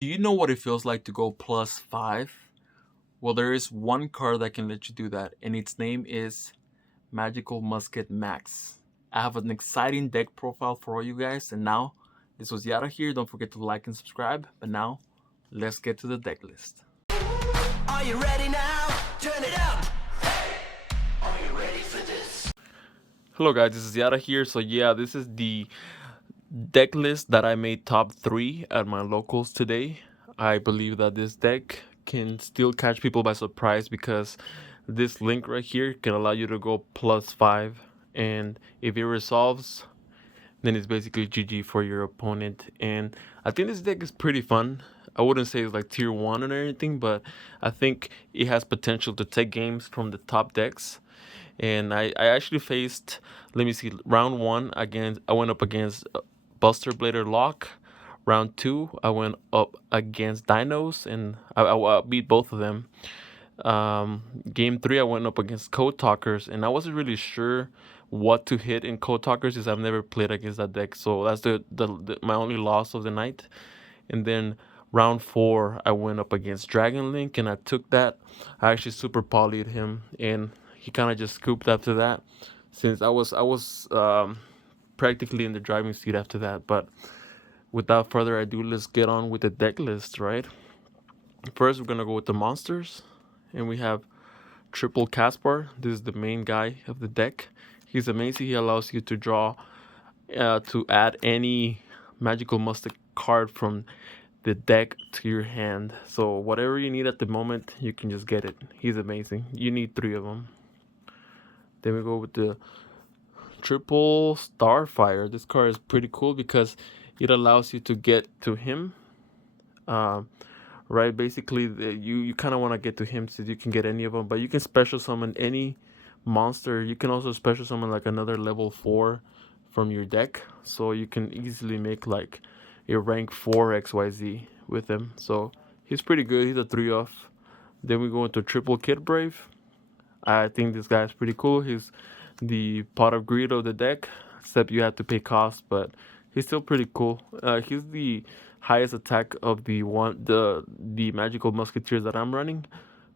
Do you know what it feels like to go +5? Well, there is one card that can let you do that, and its name is Magical Musket Max. I have an exciting deck profile for all you guys, and now this was Yara here. Don't forget to like and subscribe. But now, let's get to the deck list. Are you ready now? Turn it up! Are you ready for this? Hello guys, this is Yara here. So yeah, this is the deck list that I made top 3 at my locals today. I believe that this deck can still catch people by surprise because this link right here can allow you to go +5, and if it resolves, then it's basically GG for your opponent. And I think this deck is pretty fun. I wouldn't say it's like tier 1 or anything, but I think it has potential to take games from the top decks. And I actually faced, let me see, round 1 against, I went up against Buster Blader Lock. Round 2, I went up against Dinos, and I beat both of them. Game 3, I went up against Code Talkers, and I wasn't really sure what to hit in Code Talkers because I've never played against that deck. So that's my only loss of the night. And then round 4, I went up against Dragon Link, and I took that. I actually super polyed him, and he kind of just scooped after that. Since I was practically in the driving seat after that. But without further ado, let's get on with the deck list, right? First, we're gonna go with the monsters, and we have Triple Caspar. This is the main guy of the deck. He's amazing. He allows you to draw, to add any magical mustic card from the deck to your hand. So whatever you need at the moment, you can just get it. He's amazing. You need 3 of them. Then we go with the Triple Starfire. This card is pretty cool because it allows you to get to him. Right, basically, you kind of want to get to him so you can get any of them, but you can special summon any monster. You can also special summon like another level 4 from your deck, so you can easily make like a rank 4 XYZ with him. So he's pretty good. He's a 3 off. Then we go into Triple Kid Brave. I think this guy is pretty cool. He's the pot of greed of the deck, except you have to pay cost, but he's still pretty cool. He's the highest attack of the magical musketeers that I'm running,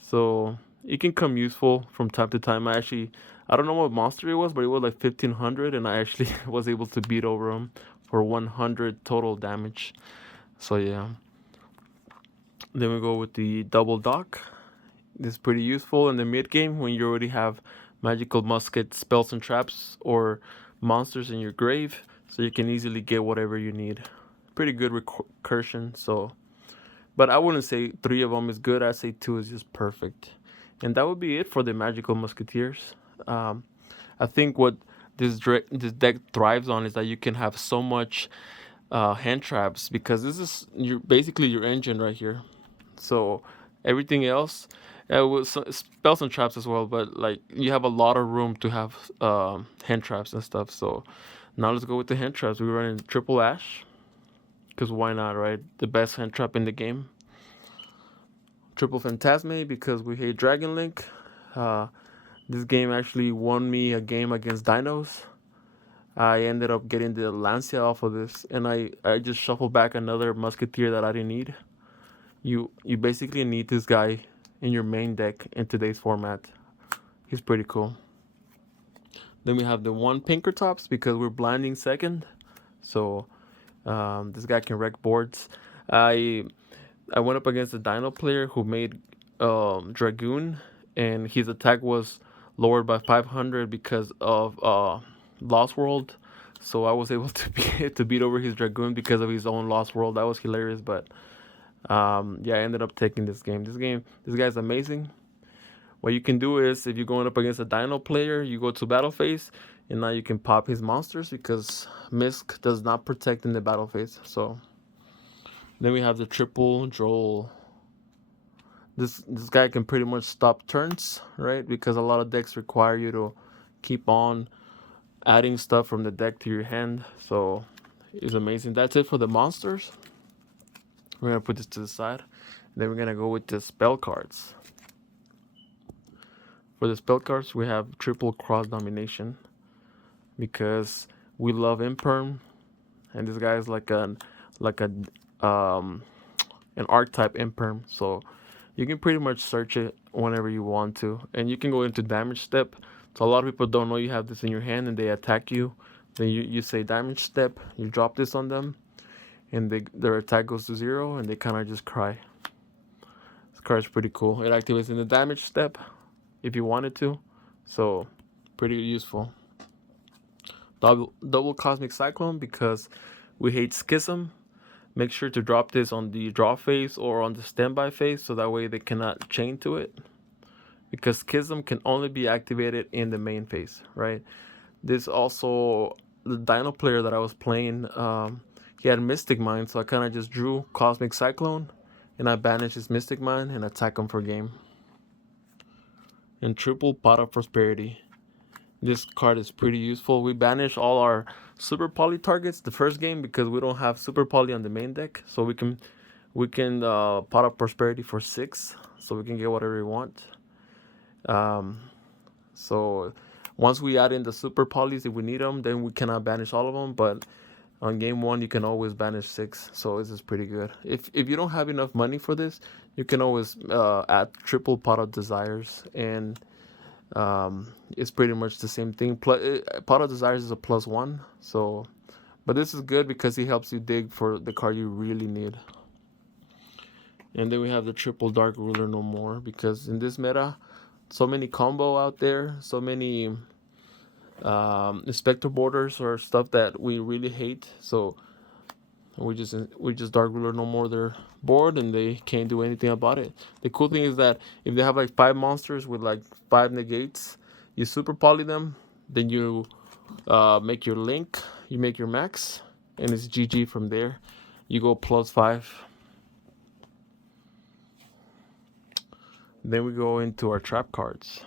so it can come useful from time to time. I don't know what monster it was, but it was like 1500, and I actually was able to beat over him for 100 total damage. So yeah. Then we go with the double dock. This is pretty useful in the mid game when you already have magical musket spells and traps or monsters in your grave, so you can easily get whatever you need. Pretty good recursion. So, but I wouldn't say 3 of them is good. I'd say 2 is just perfect. And that would be it for the magical musketeers. Um, I think what this deck thrives on is that you can have so much hand traps, because this is basically your engine right here. So everything else, with spells and traps as well, but like you have a lot of room to have hand traps and stuff. So now let's go with the hand traps. We're running Triple Ash, because why not, right? The best hand trap in the game. Triple Phantasme, because we hate Dragon Link. Uh, this game actually won me a game against Dinos. I ended up getting the Lancia off of this, and I just shuffled back another Musketeer that I didn't need. You basically need this guy in your main deck in today's format. He's pretty cool. Then we have the one Pinker Tops, because we're blinding second, so this guy can wreck boards. I I went up against a Dino player who made Dragoon, and his attack was lowered by 500 because of Lost World. So I was able to beat over his Dragoon because of his own Lost World. That was hilarious, but yeah, I ended up taking this game. This guy's amazing. What you can do is, if you're going up against a Dino player, you go to battle phase, and now you can pop his monsters because Misk does not protect in the battle phase. So then we have the triple Droll. This guy can pretty much stop turns, right? Because a lot of decks require you to keep on adding stuff from the deck to your hand. So it's amazing. That's it for the monsters. We're gonna put this to the side. Then we're gonna go with the spell cards. For the spell cards, we have triple cross domination, because we love Imperm, and this guy is like a an archetype imperm. So you can pretty much search it whenever you want to, and you can go into damage step. So a lot of people don't know you have this in your hand, and they attack you. Then you say damage step. You drop this on them, and their attack goes to 0, and they kind of just cry. This card is pretty cool. It activates in the damage step if you wanted to, so pretty useful. Double Cosmic Cyclone because we hate Schism. Make sure to drop this on the draw phase or on the standby phase so that way they cannot chain to it. Because Schism can only be activated in the main phase, right? This also, the Dino player that I was playing, he had Mystic Mine, so I kind of just drew Cosmic Cyclone and I banished his Mystic Mine and attack him for game. And triple Pot of Prosperity. This card is pretty useful. We banish all our super poly targets the first game because we don't have super poly on the main deck, so we can pot of prosperity for 6, so we can get whatever we want. So once we add in the super polys, if we need them, then we cannot banish all of them. But on game 1, you can always banish 6, so this is pretty good. If you don't have enough money for this, you can always add triple pot of desires, and it's pretty much the same thing. Pot of Desires is a +1, so, but this is good because he helps you dig for the card you really need. And then we have the triple Dark Ruler no more because in this meta, so many combo out there, so many Inspector borders or stuff that we really hate. So we just Dark Ruler no more their board, and they can't do anything about it. The cool thing is that if they have like 5 monsters with like 5 negates, you super poly them, then you make your link, you make your max, and it's GG from there. You go +5. Then we go into our trap cards.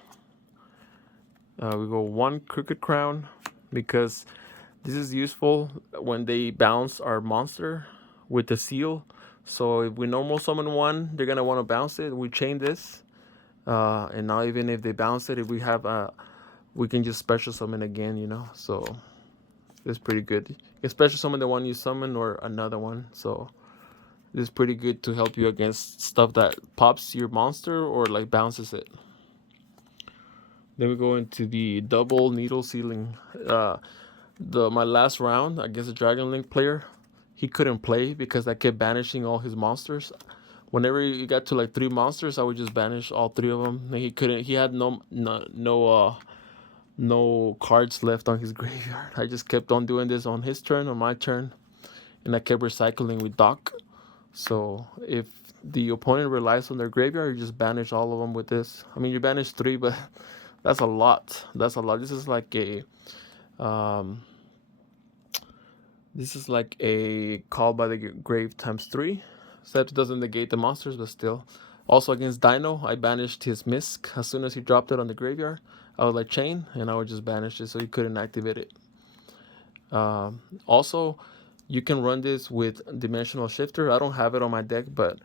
We go 1 Crooked Crown because this is useful when they bounce our monster with the seal. So if we normal summon 1, they're gonna want to bounce it. We chain this, and now even if they bounce it, if we have we can just special summon again, you know. So it's pretty good. You can special summon the one you summon or another one. So this is pretty good to help you against stuff that pops your monster or like bounces it. Then we go into the double needle ceiling. My last round against a Dragon Link player, he couldn't play because I kept banishing all his monsters. Whenever you got to like 3 monsters, I would just banish all 3 of them. And he couldn't. He had no cards left on his graveyard. I just kept on doing this on his turn, on my turn, and I kept recycling with Doc. So if the opponent relies on their graveyard, you just banish all of them with this. I mean, you banish 3, but that's a lot. That's a lot. This is like a Call by the Grave ×3. Except it doesn't negate the monsters, but still. Also against Dino, I banished his Misk. As soon as he dropped it on the graveyard, I would like chain, and I would just banish it so he couldn't activate it. Also, you can run this with Dimensional Shifter. I don't have it on my deck, but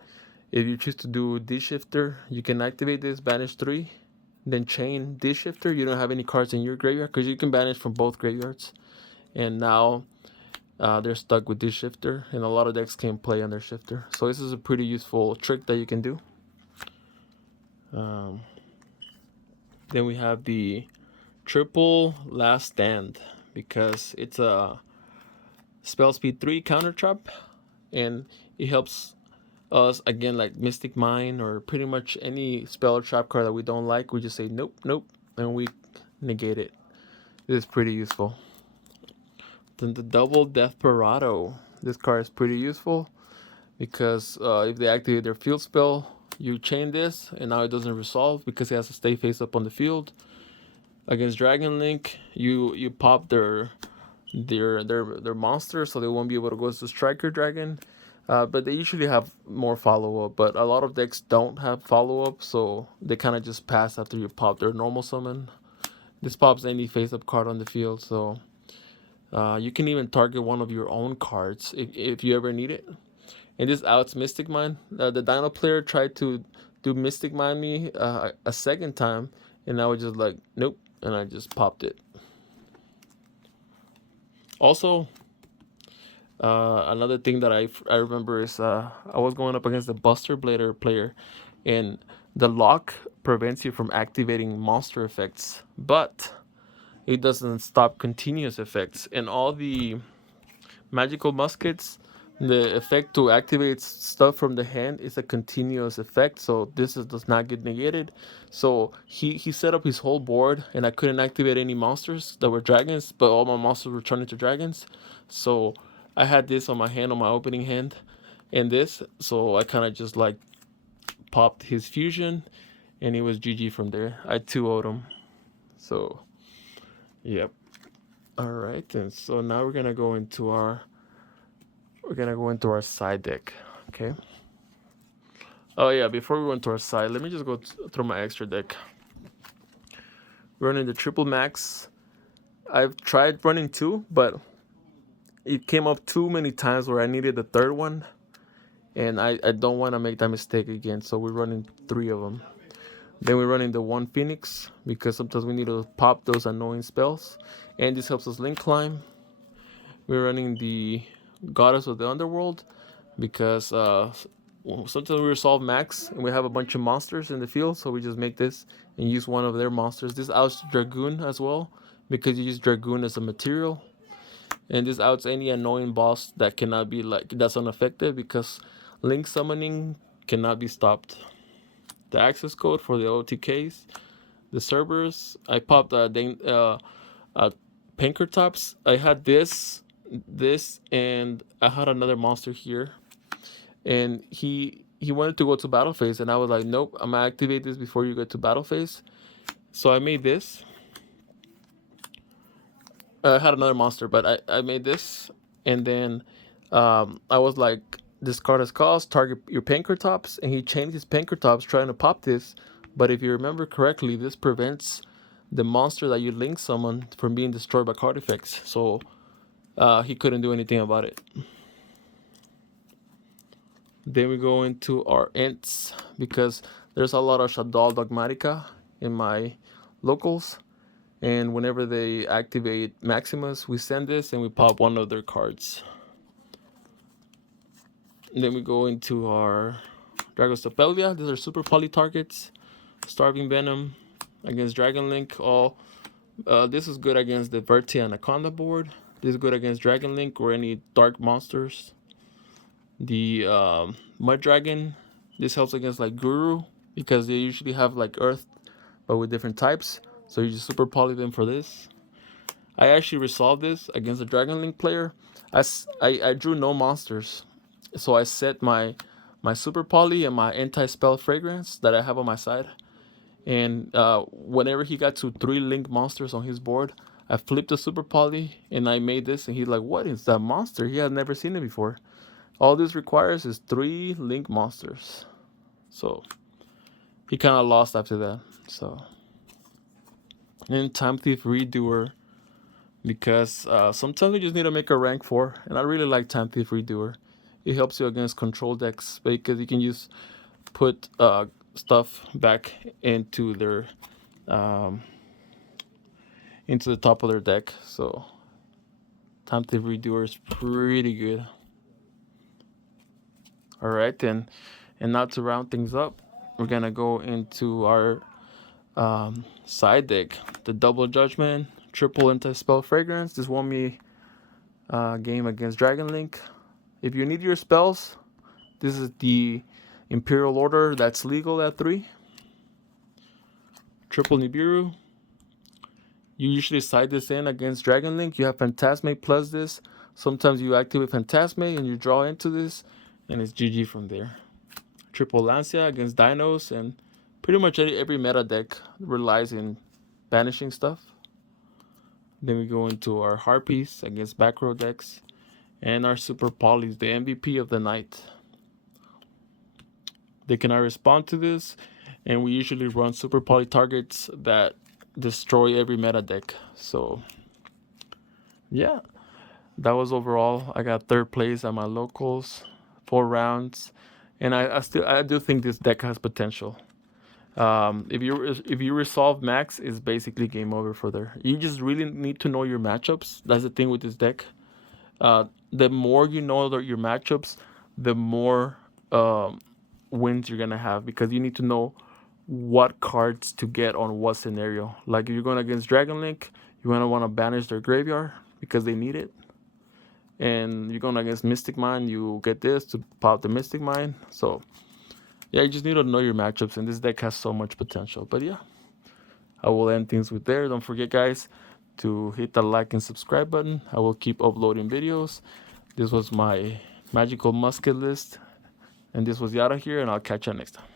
if you choose to do D-Shifter, you can activate this, banish 3, then chain D-Shifter. You don't have any cards in your graveyard because you can banish from both graveyards. And now they're stuck with this shifter, and a lot of decks can't play on their shifter. So this is a pretty useful trick that you can do. Then we have the triple Last Stand because it's a spell speed 3 counter trap, and it helps us again like Mystic Mine or pretty much any spell or trap card that we don't like. We just say nope, nope, and we negate it. This is pretty useful. Then the double Desperado. This card is pretty useful because if they activate their field spell, you chain this, and now it doesn't resolve because it has to stay face up on the field. Against Dragon Link, you pop their monster, so they won't be able to go to Striker Dragon. But they usually have more follow-up, but a lot of decks don't have follow-up, so they kind of just pass after you pop their normal summon. This pops any face-up card on the field, so you can even target one of your own cards if you ever need it. And this outs Mystic Mine. The Dino player tried to do Mystic Mine me a second time, and I was just like, nope, and I just popped it. Also, Another thing that I remember is I was going up against the Buster Blader player, and the lock prevents you from activating monster effects, but it doesn't stop continuous effects. And all the magical muskets, the effect to activate stuff from the hand is a continuous effect, so does not get negated. So he set up his whole board, and I couldn't activate any monsters that were dragons, but all my monsters were turned into dragons. So I had this on my hand, on my opening hand, and this, so I kind of just like popped his fusion, and it was GG from there. I 2-0'd him. So yep. All right, and so now we're gonna go into our side deck. Okay. Oh yeah, before we went to our side, let me just go through my extra deck. We're running the triple max. I've tried running two, but it came up too many times where I needed the third one, and I don't want to make that mistake again. So we're running three of them. Then we're running the one Phoenix because sometimes we need to pop those annoying spells, and this helps us link climb. We're running the Goddess of the Underworld because sometimes we resolve max and we have a bunch of monsters in the field, so we just make this and use one of their monsters. This outs Dragoon as well because you use Dragoon as a material, and this outs any annoying boss that cannot be that's unaffected because link summoning cannot be stopped. The access code for the OTKs, the servers. I popped Pinkertops. I had this, and I had another monster here, and he wanted to go to battle phase, and I was like, nope, I'm gonna activate this before you get to battle phase. So I made this. I had another monster, but I made this, and then I was like, discard as cost, target your Pankratops, and he changed his Pankratops trying to pop this. But if you remember correctly, this prevents the monster that you link summon from being destroyed by card effects. So he couldn't do anything about it. Then we go into our ints because there's a lot of Shadal Dogmatica in my locals. And whenever they activate Maximus, we send this and we pop one of their cards. And then we go into our Dragostopelia. These are super poly targets. Starving Venom against Dragon Link. This is good against the Verti Anaconda board. This is good against Dragon Link or any dark monsters. The Mud Dragon. This helps against like Guru because they usually have like Earth but with different types. So you just super poly them for this. I actually resolved this against a Dragon Link player. I drew no monsters. So I set my super poly and my anti-spell fragrance that I have on my side. And whenever he got to 3 link monsters on his board, I flipped the super poly and I made this, and he's like, what is that monster? He had never seen it before. All this requires is 3 link monsters. So he kind of lost after that. So and Time Thief Redoer because sometimes we just need to make a rank 4, and I really like Time Thief Redoer. It helps you against control decks because you can just put stuff back into their into the top of their deck. So Time Thief Redoer is pretty good. All right, and now to round things up, we're gonna go into our side deck, the Double Judgment, triple anti-spell fragrance. This won me game against Dragon Link. If you need your spells, this is the Imperial Order that's legal at 3. Triple Nibiru. You usually side this in against Dragon Link. You have Phantasmate plus this. Sometimes you activate Phantasmate and you draw into this, and it's GG from there. Triple Lancia against Dinos, and pretty much every meta deck relies in banishing stuff. Then we go into our Harpies against back row decks, and our Super Polys, the MVP of the night. They cannot respond to this, and we usually run Super Poly targets that destroy every meta deck. So yeah, that was overall. I got 3rd place at my locals, 4 rounds, and I do think this deck has potential. If you resolve max, it's basically game over for there. You just really need to know your matchups. That's the thing with this deck. The more you know your matchups, the more wins you're gonna have, because you need to know what cards to get on what scenario. Like if you're going against Dragon Link, you're gonna want to banish their graveyard because they need it. And you're going against Mystic Mine, you get this to pop the Mystic Mine. So yeah, you just need to know your matchups, and this deck has so much potential. But yeah, I will end things with there. Don't forget, guys, to hit the like and subscribe button. I will keep uploading videos. This was my magical musket list, and this was Yara here, and I'll catch you next time.